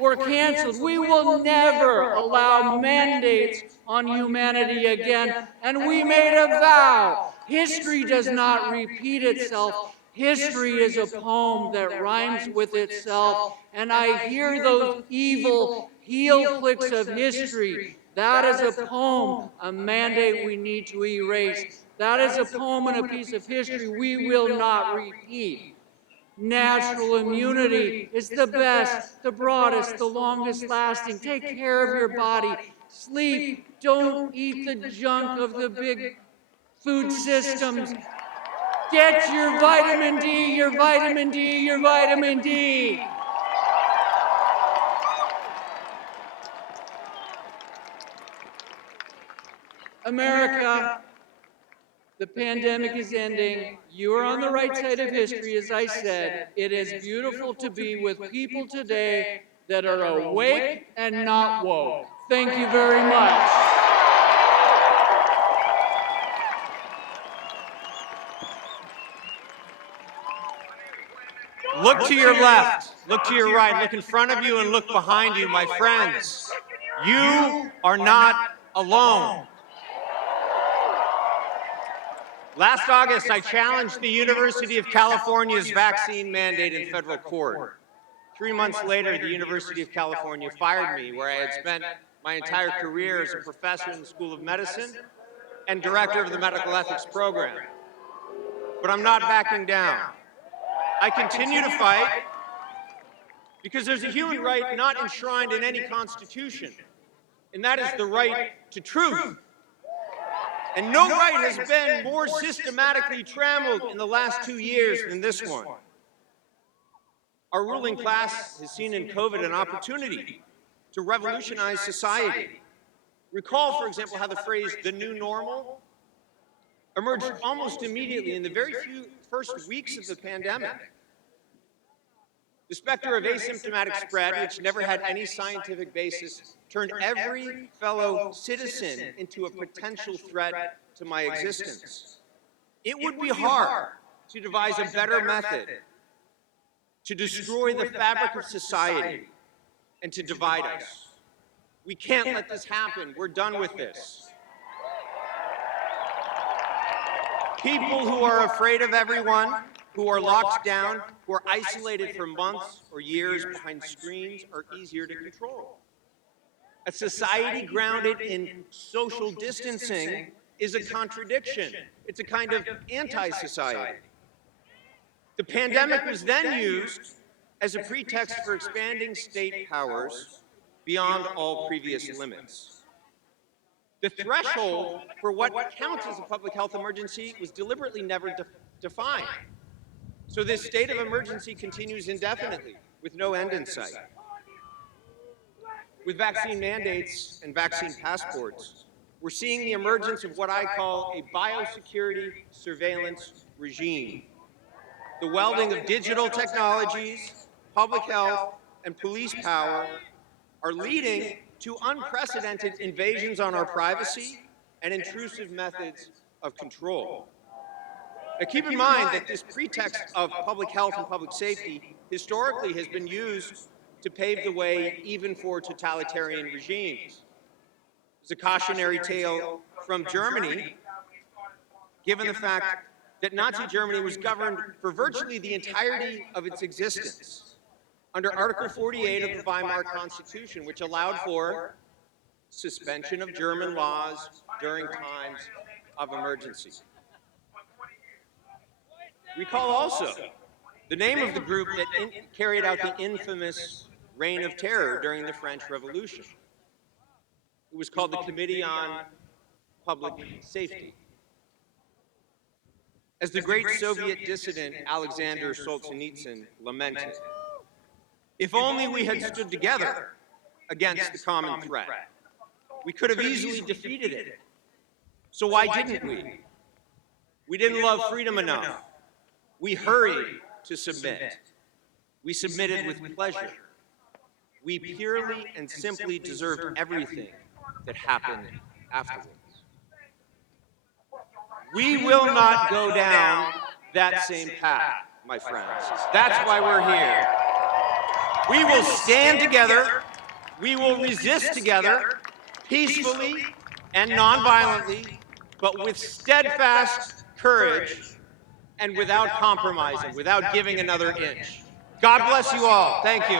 were canceled. We will never allow mandates on humanity again. And we made a vow. History does not repeat itself. History is a poem that rhymes with itself. And I hear those evil heel clicks of history. That is a poem, a mandate we need to erase. That is a poem and a piece of history we will not repeat. Natural immunity is the best, the broadest, the longest lasting. Take care of your body. Sleep. Don't eat the junk of the big food systems. Get your vitamin D, your vitamin D, your vitamin D. America, the pandemic is ending. You are on the right side of history, as I said. It is beautiful to be with people today that are awake and not woke. Thank you very much. Look to your left, look to your right, look in front of you and look behind you, my friends. You are not alone. Last August, I challenged the University of California's vaccine mandate in federal court. 3 months later, the University of California fired me, where I had spent my entire career as a professor in the School of Medicine and director of the medical ethics program. But I'm not backing down. I continue to fight because there's a human right not enshrined in any constitution, and that is the right to truth. And no right has been more systematically trammeled in the last 2 years than this one. Our ruling class has seen in COVID an opportunity to revolutionize society. Recall, for example, how the phrase "the new normal" emerged almost immediately in the very first weeks of the pandemic. The specter of asymptomatic spread, which never had any scientific basis, turned every fellow citizen into a potential threat to my existence. It would be hard to devise a better method to destroy the fabric of society and to divide us. We can't let this happen. We're done with this. People who are afraid of everyone, who are locked down, who are isolated for months or years behind screens are easier to control. A society grounded in social distancing is a contradiction. It's a kind of anti-society. The pandemic was then used as a pretext for expanding state powers beyond all previous limits. The threshold for what counts as a public health emergency was deliberately never defined. So this state of emergency continues indefinitely with no end in sight. With vaccine mandates and vaccine passports, we're seeing the emergence of what I call a biosecurity surveillance regime. The welding of digital technologies, public health, and police power are leading to unprecedented invasions on our privacy and intrusive methods of control. Now keep in mind that this pretext of public health and public safety historically has been used to pave the way even for totalitarian regimes. It's a cautionary tale from Germany, given the fact that Nazi Germany was governed for virtually the entirety of its existence under Article 48 of the Weimar Constitution, which allowed for suspension of German laws during times of emergency. Recall also the name of the group that carried out the infamous Reign of Terror during the French Revolution. It was called the Committee on Public Safety. As the great Soviet dissident Alexander Solzhenitsyn lamented, "If only we had stood together against the common threat, we could have easily defeated it. So why didn't we? We didn't love freedom enough. We hurried to submit. We submitted with pleasure. We purely and simply deserved everything that happened afterwards." We will not go down that same path, my friends. That's why we're here. We will stand together. We will resist together, peacefully and nonviolently, but with steadfast courage and without compromising, without giving another inch. God bless you all. Thank you.